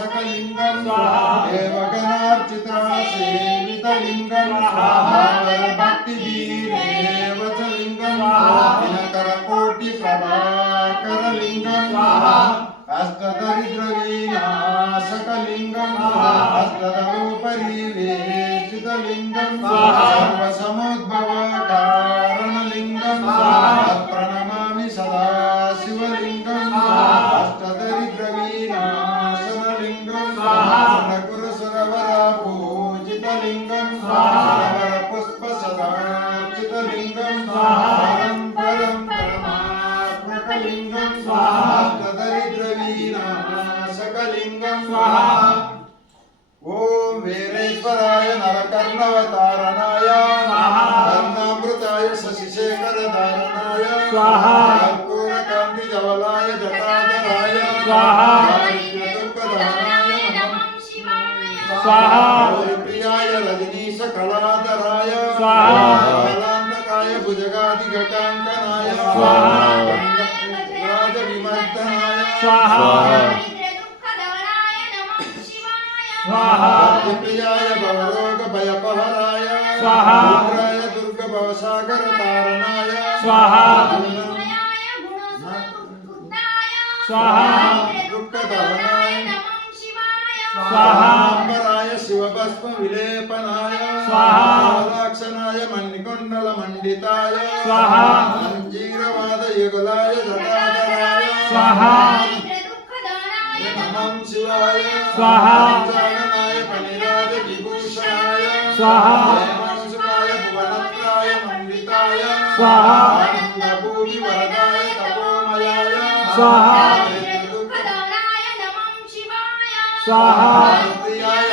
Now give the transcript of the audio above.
सकलिंगम देवगणार्चिता सेवितलिंगम भक्ति वीरेवचलिंगम दिनकर कोटि प्रभाकर लिंगम अष्टदरिद्र विनाशकलिंगम अष्टदरूपरिवेशितलिंगम सर्वसमुद्भव कारणलिंगम प्रणमामि सदा शिवलिंगम अष्टदरिद्र विनाशनलिंगम सुरकुरसुरवर पूजितलिंगम सुरवर पुष्प सदार्चितलिंगम परं परं परमात्मकलिंगम अष्टदरिद्र विनाशकलिंगम ओम वीरेश्वराय नरकर्णवतारणाय कर्णामृताय शशिशेखर धारणाय कर्पूरकांति जवलाय जटाधराय दुर्गधाराय नमः प्रियाय रजनीश कलाधराय कालांतकाय भुजगादिघटांकनाय राजविमर्दनाय प्रियाय भवरोग भयपहराय रुद्राय दुर्ग भवसागर तारणाय दुःखदहनाय अंबराय शिवभस्म विलेपनाय लाक्षणाय मणिकुंडल मंडिताय मंजीरवाद युगलाय जटाधराय नमः शिवाय स्वाहाय फणिराज विभूषणाय स्वाहाय भुवनत्राय मंडिताय आनंदभूमि वरदाय तपोमयाय दुःखदानाय नमः शिवाय प्रियाय